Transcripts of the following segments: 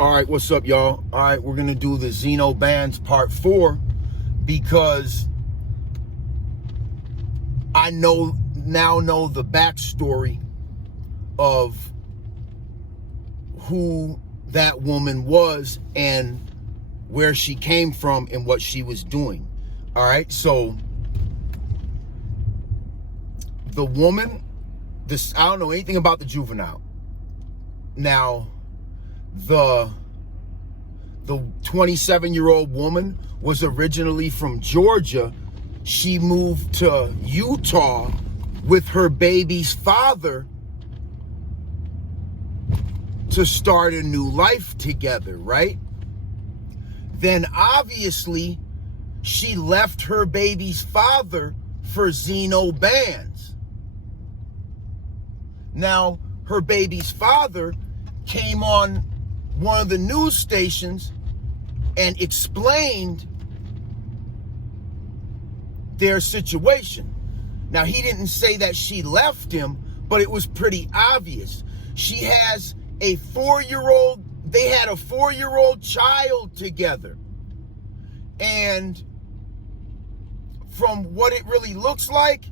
All right, what's up, y'all? All right, we're gonna do the Zino Bands Part 4 because I now know the backstory of who that woman was and where she came from and what she was doing. All right, so the woman, I don't know anything about the juvenile. Now, the 27-year-old woman was originally from Georgia. She moved to Utah with her baby's father to start a new life together, right? Then obviously she left her baby's father for Zino Bands. Now, her baby's father came on one of the news stations and explained their situation. Now, he didn't say that she left him, but it was pretty obvious. She has a 4-year-old, they had a 4-year-old child together. And from what it really looks like,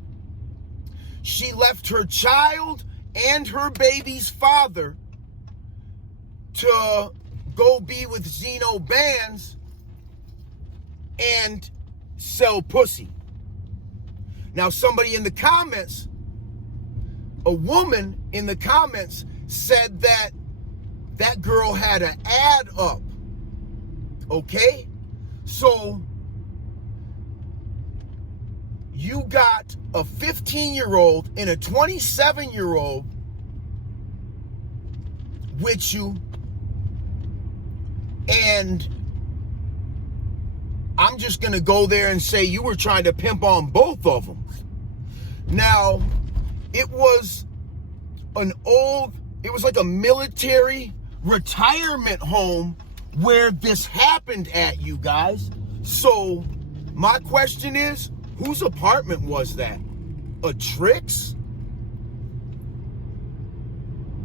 she left her child and her baby's father to go be with Zino Bands and sell pussy. Now, somebody in the comments, a woman in the comments said that that girl had an ad up. Okay? So, you got a 15-year-old and a 27-year-old with you, and I'm just going to go there and say you were trying to pimp on both of them. Now, it was like a military retirement home where this happened at, you guys. So, my question is, whose apartment was that? A Trick's?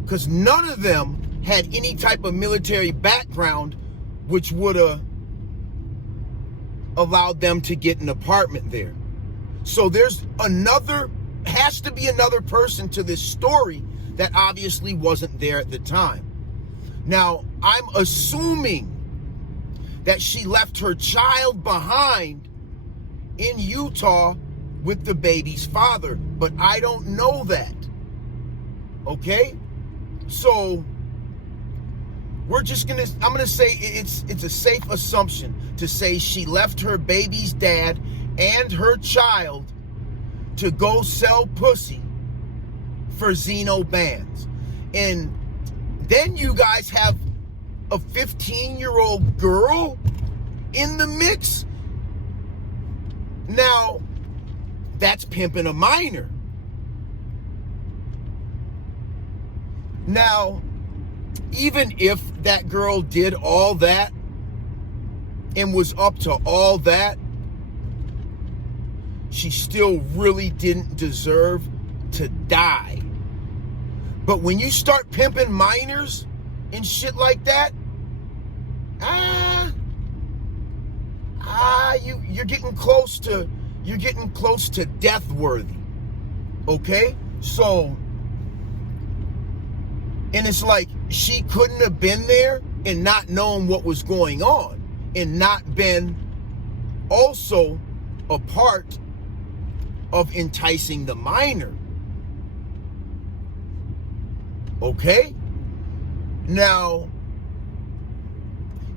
Because none of them had any type of military background which would have allowed them to get an apartment there. So has to be another person to this story that obviously wasn't there at the time. Now, I'm assuming that she left her child behind in Utah with the baby's father, but I don't know that. Okay? So I'm gonna say it's a safe assumption to say she left her baby's dad and her child to go sell pussy for Zino Bands. And then you guys have a 15-year-old girl in the mix. Now, that's pimping a minor. Now, even if that girl did all that and was up to all that, she still really didn't deserve to die. But when you start pimping minors and shit like that, you're getting close to death worthy. Okay? So, and it's like she couldn't have been there and not known what was going on and not been also a part of enticing the minor. Okay? Now,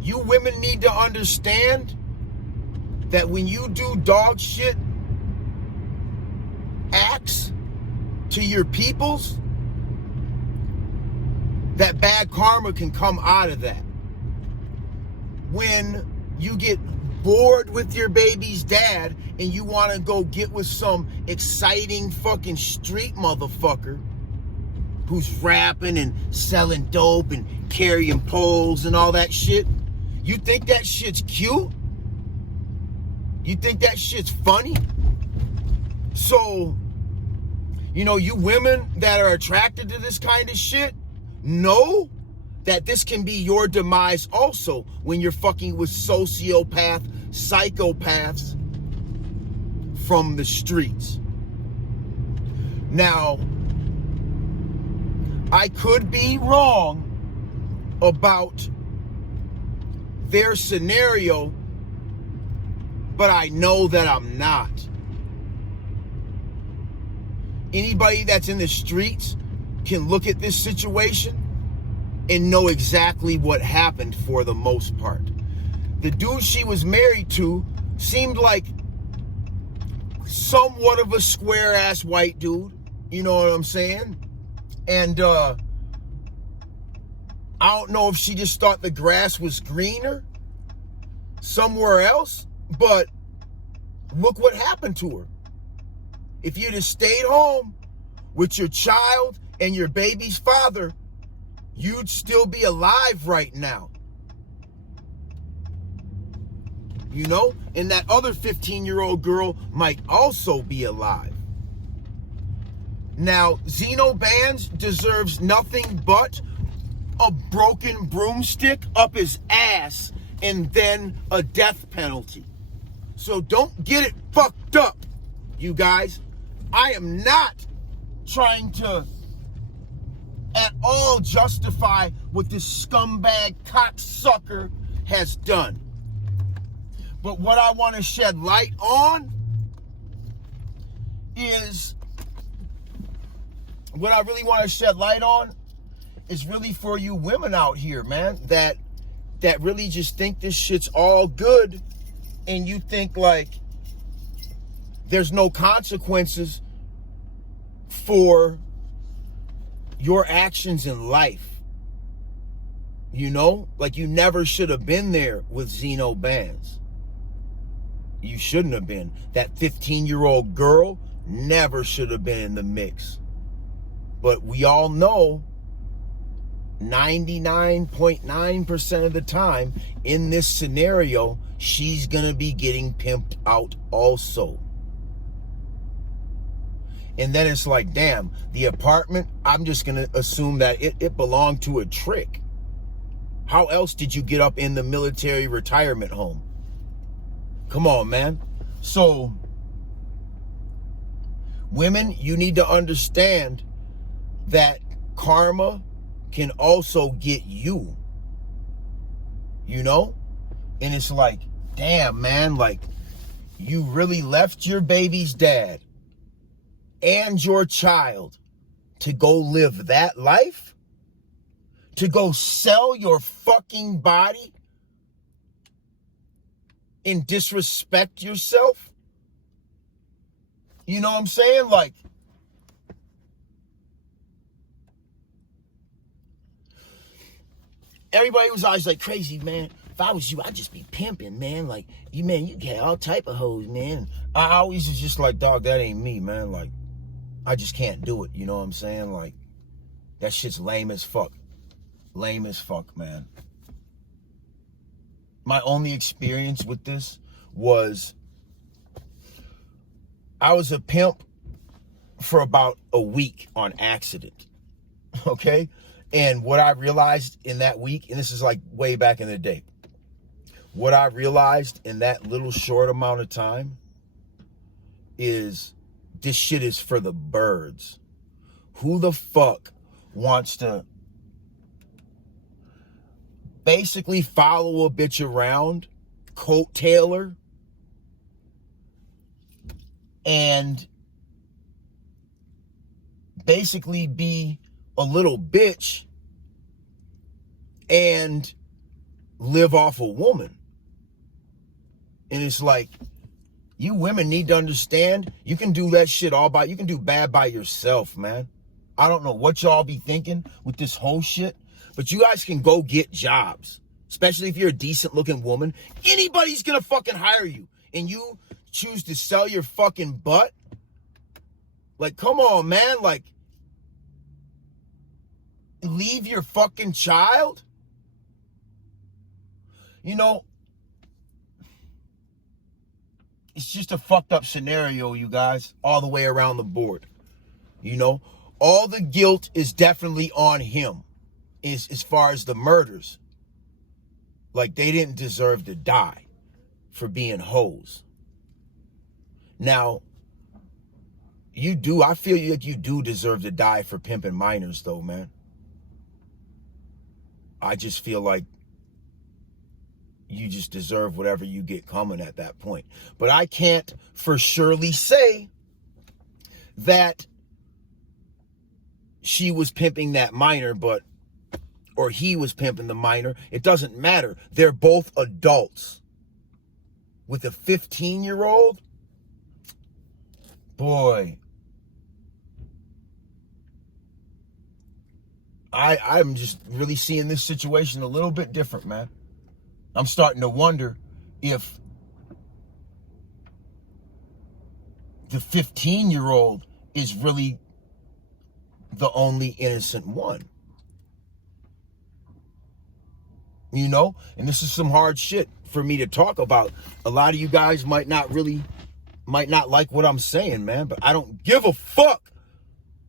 you women need to understand that when you do dog shit acts to your peoples, that bad karma can come out of that. When you get bored with your baby's dad and you want to go get with some exciting fucking street motherfucker who's rapping and selling dope and carrying poles and all that shit, you think that shit's cute? You think that shit's funny? So, you know, you women that are attracted to this kind of shit, know that this can be your demise also when you're fucking with psychopaths from the streets. Now, I could be wrong about their scenario, but I know that I'm not. Anybody that's in the streets can look at this situation and know exactly what happened for the most part. The dude she was married to seemed like somewhat of a square-ass white dude. You know what I'm saying? And I don't know if she just thought the grass was greener somewhere else, but look what happened to her. If you'd have stayed home with your child and your baby's father, you'd still be alive right now. You know? And that other 15-year-old girl might also be alive. Now, Zino Bands deserves nothing but a broken broomstick up his ass and then a death penalty. So don't get it fucked up, you guys. I am not trying to at all justify what this scumbag cocksucker has done. But what I want to shed light on is, what I really want to shed light on is really for you women out here, man, that really just think this shit's all good, and you think like there's no consequences for your actions in life. You know, like you never should have been there with Zino Bands. You shouldn't have been. That 15-year-old girl never should have been in the mix. But we all know 99.9% of the time in this scenario, she's going to be getting pimped out also. And then it's like, damn, the apartment, I'm just going to assume that it belonged to a trick. How else did you get up in the military retirement home? Come on, man. So, women, you need to understand that karma can also get you. You know? And it's like, damn, man, like, you really left your baby's dad and your child to go live that life? To go sell your fucking body and disrespect yourself? You know what I'm saying? Like, everybody was always like, crazy, man. If I was you, I'd just be pimping, man. Like, you get all type of hoes, man. I always was just like, dog, that ain't me, man. Like, I just can't do it. You know what I'm saying? Like, that shit's lame as fuck. Lame as fuck, man. My only experience with this was I was a pimp for about a week on accident. Okay? And what I realized in that week, and this is like way back in the day, what I realized in that little short amount of time is this shit is for the birds. Who the fuck wants to basically follow a bitch around, coattail her, and basically be a little bitch and live off a woman? And it's like, you women need to understand, you can do that shit you can do bad by yourself, man. I don't know what y'all be thinking with this whole shit, but you guys can go get jobs, especially if you're a decent looking woman. Anybody's gonna fucking hire you, and you choose to sell your fucking butt? Like, come on, man. Like, leave your fucking child? You know, it's just a fucked up scenario, you guys, all the way around the board. You know, all the guilt is definitely on him is as far as the murders. Like, they didn't deserve to die for being hoes. Now, I feel like you do deserve to die for pimping minors, though, man. I just feel like you just deserve whatever you get coming at that point. But I can't for surely say that she was pimping that minor, or he was pimping the minor. It doesn't matter. They're both adults. With a 15-year-old, boy, I'm just really seeing this situation a little bit different, man. I'm starting to wonder if the 15-year-old is really the only innocent one. You know? And this is some hard shit for me to talk about. A lot of you guys might not like what I'm saying, man, but I don't give a fuck.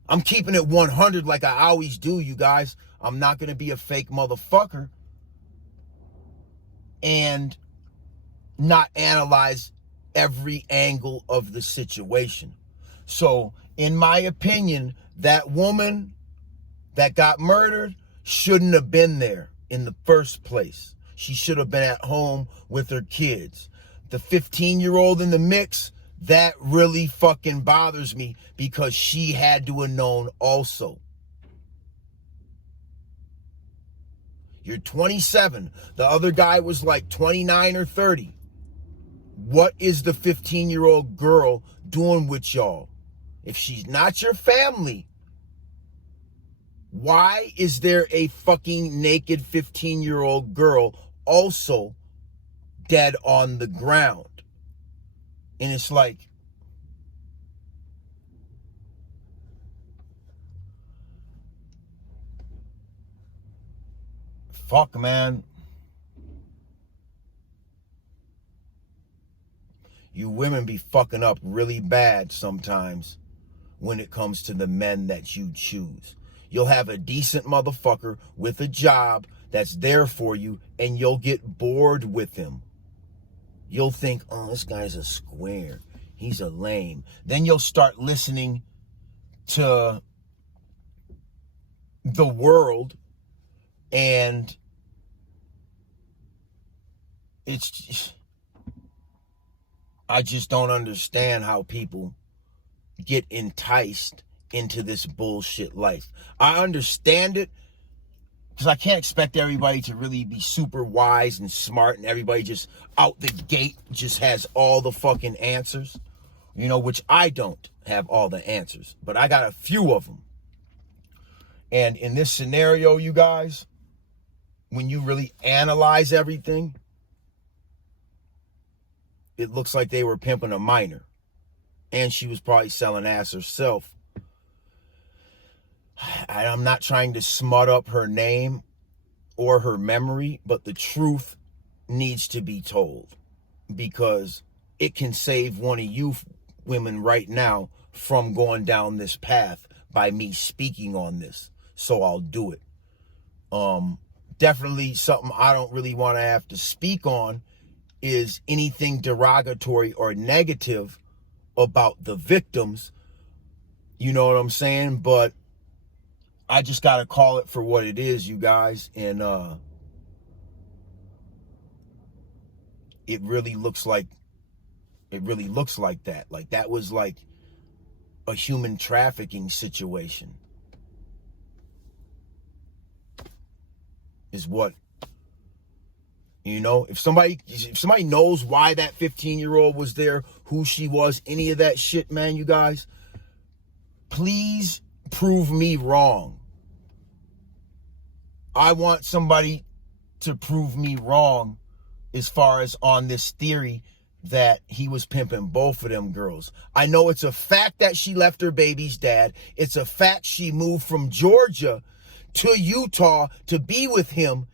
I'm keeping it 100 like I always do, you guys. I'm not going to be a fake motherfucker and not analyze every angle of the situation. So, in my opinion, that woman that got murdered shouldn't have been there in the first place. She should have been at home with her kids. The 15-year-old in the mix, that really fucking bothers me because she had to have known also. You're 27. The other guy was like 29 or 30. What is the 15-year-old girl doing with y'all? If she's not your family, why is there a fucking naked 15-year-old girl also dead on the ground? And it's like, fuck, man. You women be fucking up really bad sometimes when it comes to the men that you choose. You'll have a decent motherfucker with a job that's there for you, and you'll get bored with him. You'll think, oh, this guy's a square. He's a lame. Then you'll start listening to the world, and I just don't understand how people get enticed into this bullshit life. I understand it because I can't expect everybody to really be super wise and smart and everybody just out the gate just has all the fucking answers, you know, which I don't have all the answers, but I got a few of them. And in this scenario, you guys, when you really analyze everything, it looks like they were pimping a minor. And she was probably selling ass herself. I'm not trying to smut up her name or her memory, but the truth needs to be told. Because it can save one of you women right now from going down this path by me speaking on this. So I'll do it. Definitely something I don't really want to have to speak on is anything derogatory or negative about the victims. You know what I'm saying? But I just got to call it for what it is, you guys. And it really looks like that. Like that was like a human trafficking situation. Is what, you know, if somebody knows why that 15-year-old was there, who she was, any of that shit, man, you guys, please prove me wrong. I want somebody to prove me wrong as far as on this theory that he was pimping both of them girls. I know it's a fact that she left her baby's dad. It's a fact she moved from Georgia to Utah to be with him,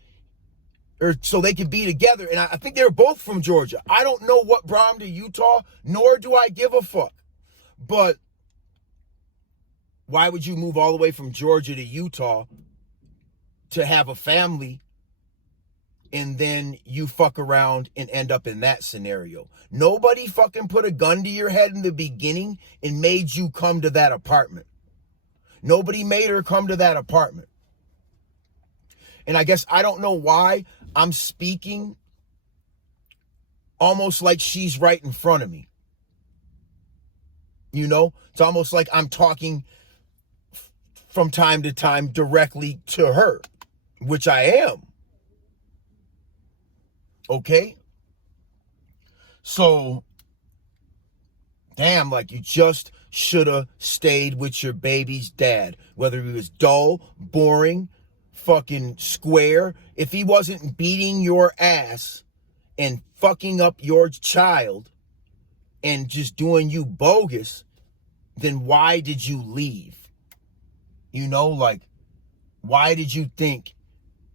or so they could be together. And I think they were both from Georgia. I don't know what brought them to Utah, nor do I give a fuck. But why would you move all the way from Georgia to Utah to have a family, and then you fuck around and end up in that scenario. Nobody fucking put a gun to your head in the beginning and made you come to that apartment. Nobody made her come to that apartment. And I guess I don't know why I'm speaking almost like she's right in front of me. You know, it's almost like I'm talking from time to time directly to her, which I am. Okay? So, damn, like, you just should have stayed with your baby's dad. Whether he was dull, boring, fucking square. If he wasn't beating your ass and fucking up your child and just doing you bogus, then why did you leave? You know, like, why did you think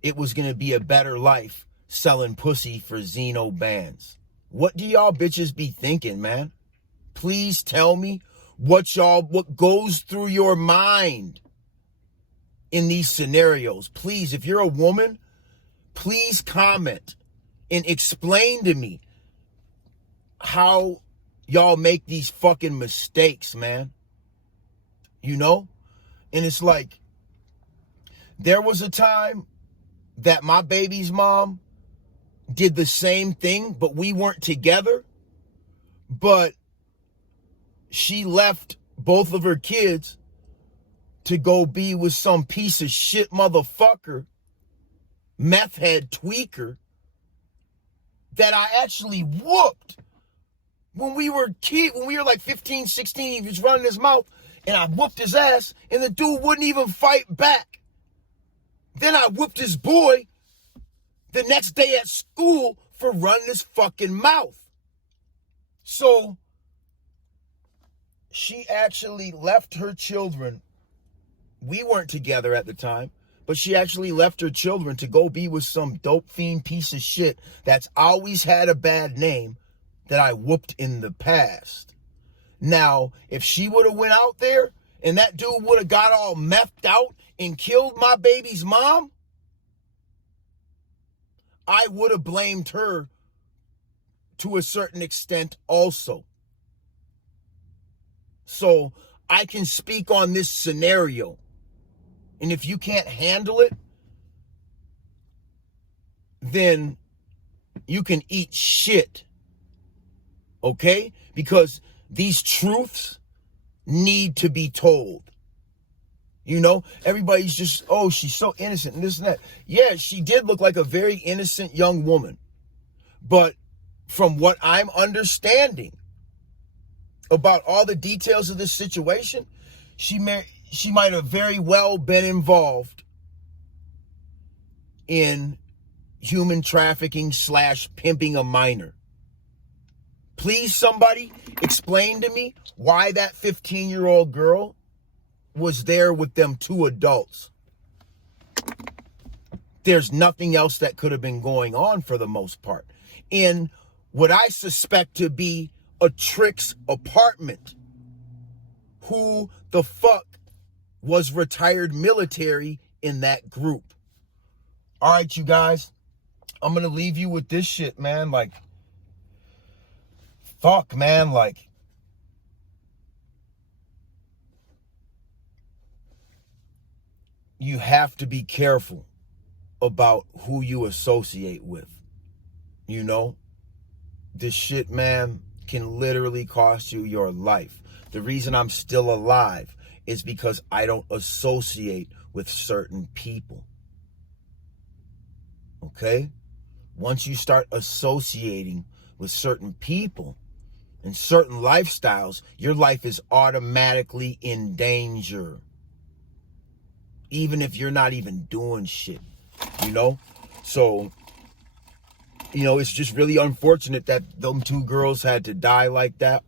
it was going to be a better life selling pussy for Zino Bands? What do y'all bitches be thinking, man? Please tell me what goes through your mind in these scenarios. Please, if you're a woman, please comment and explain to me how y'all make these fucking mistakes, man. You know? And it's like, there was a time that my baby's mom did the same thing, but we weren't together. But she left both of her kids to go be with some piece of shit motherfucker, meth head tweaker, that I actually whooped when we were like 15, 16. He was running his mouth, and I whooped his ass, and the dude wouldn't even fight back. Then I whooped his boy the next day at school for running his fucking mouth. So she actually left her children. We weren't together at the time, but she actually left her children to go be with some dope fiend piece of shit that's always had a bad name that I whooped in the past. Now, if she would have went out there and that dude would have got all methed out and killed my baby's mom, I would have blamed her to a certain extent also. So I can speak on this scenario. And if you can't handle it, then you can eat shit. Okay? Because these truths need to be told. You know, everybody's just, oh, she's so innocent and this and that. Yeah, she did look like a very innocent young woman. But from what I'm understanding about all the details of this situation, she might have very well been involved in human trafficking / pimping a minor. Please, somebody explain to me why that 15-year-old girl was there with them 2 adults. There's nothing else that could have been going on for the most part. In what I suspect to be a Trick's apartment. Who the fuck was retired military in that group? All right, you guys, I'm going to leave you with this shit, man. Like, fuck, man. Like, you have to be careful about who you associate with. You know, this shit, man, can literally cost you your life. The reason I'm still alive is because I don't associate with certain people. Okay? Once you start associating with certain people and certain lifestyles, your life is automatically in danger. Even if you're not even doing shit, you know? So, you know, it's just really unfortunate that them 2 girls had to die like that.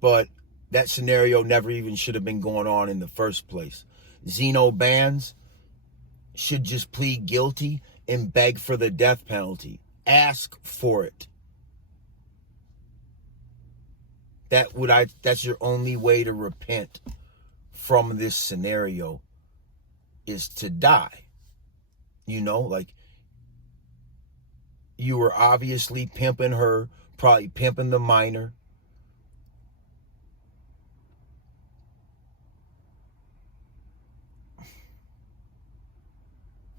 But that scenario never even should have been going on in the first place. Zino Bands should just plead guilty and beg for the death penalty. Ask for it. That's your only way to repent from this scenario. is to die. You know, like, you were obviously pimping her, probably pimping the minor.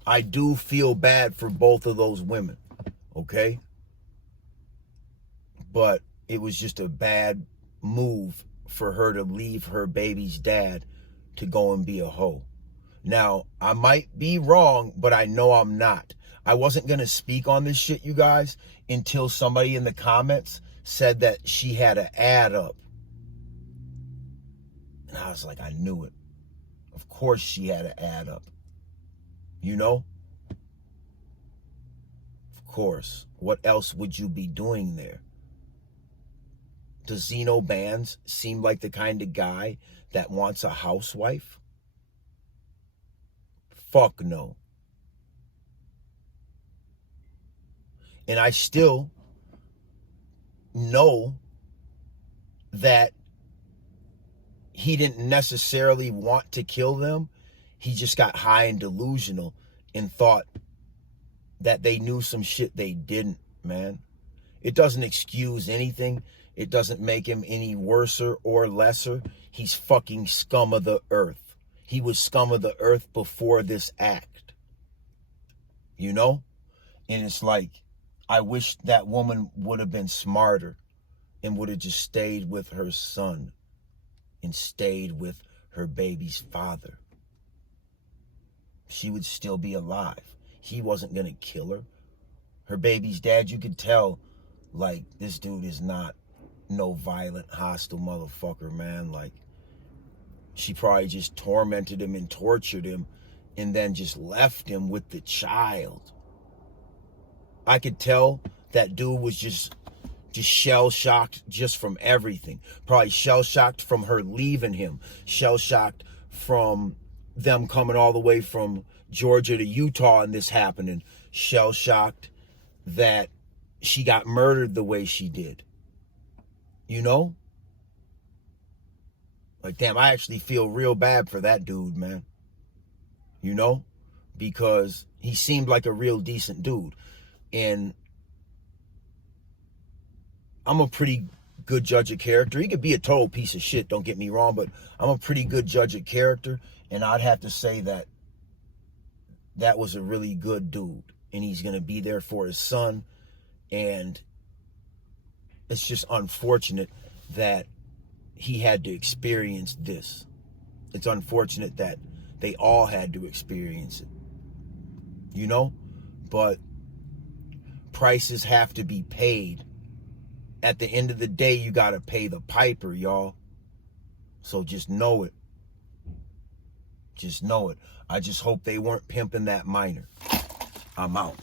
I do feel bad for both of those women, okay? But it was just a bad move for her to leave her baby's dad to go and be a hoe. Now, I might be wrong, but I know I'm not. I wasn't going to speak on this shit, you guys, until somebody in the comments said that she had an ad up. And I was like, I knew it. Of course she had an ad up. You know? Of course. What else would you be doing there? Does Zino Bands seem like the kind of guy that wants a housewife? Fuck no. And I still know that he didn't necessarily want to kill them. He just got high and delusional and thought that they knew some shit they didn't, man. It doesn't excuse anything. It doesn't make him any worser or lesser. He's fucking scum of the earth. He was scum of the earth before this act. You know? And it's like, I wish that woman would have been smarter and would have just stayed with her son and stayed with her baby's father. She would still be alive. He wasn't going to kill her. Her baby's dad, you could tell, like, this dude is not no violent, hostile motherfucker, man. Like, she probably just tormented him and tortured him and then just left him with the child. I could tell that dude was just shell-shocked just from everything. Probably shell-shocked from her leaving him. Shell-shocked from them coming all the way from Georgia to Utah and this happening. Shell-shocked that she got murdered the way she did. You know? Like, damn, I actually feel real bad for that dude, man. You know? Because he seemed like a real decent dude. And I'm a pretty good judge of character. He could be a total piece of shit, don't get me wrong, but I'm a pretty good judge of character, and I'd have to say that that was a really good dude, and he's going to be there for his son, and it's just unfortunate that he had to experience this. It's unfortunate that they all had to experience it, you know, but prices have to be paid. At the end of the day, you got to pay the piper, y'all. So just know it. Just know it. I just hope they weren't pimping that minor. I'm out.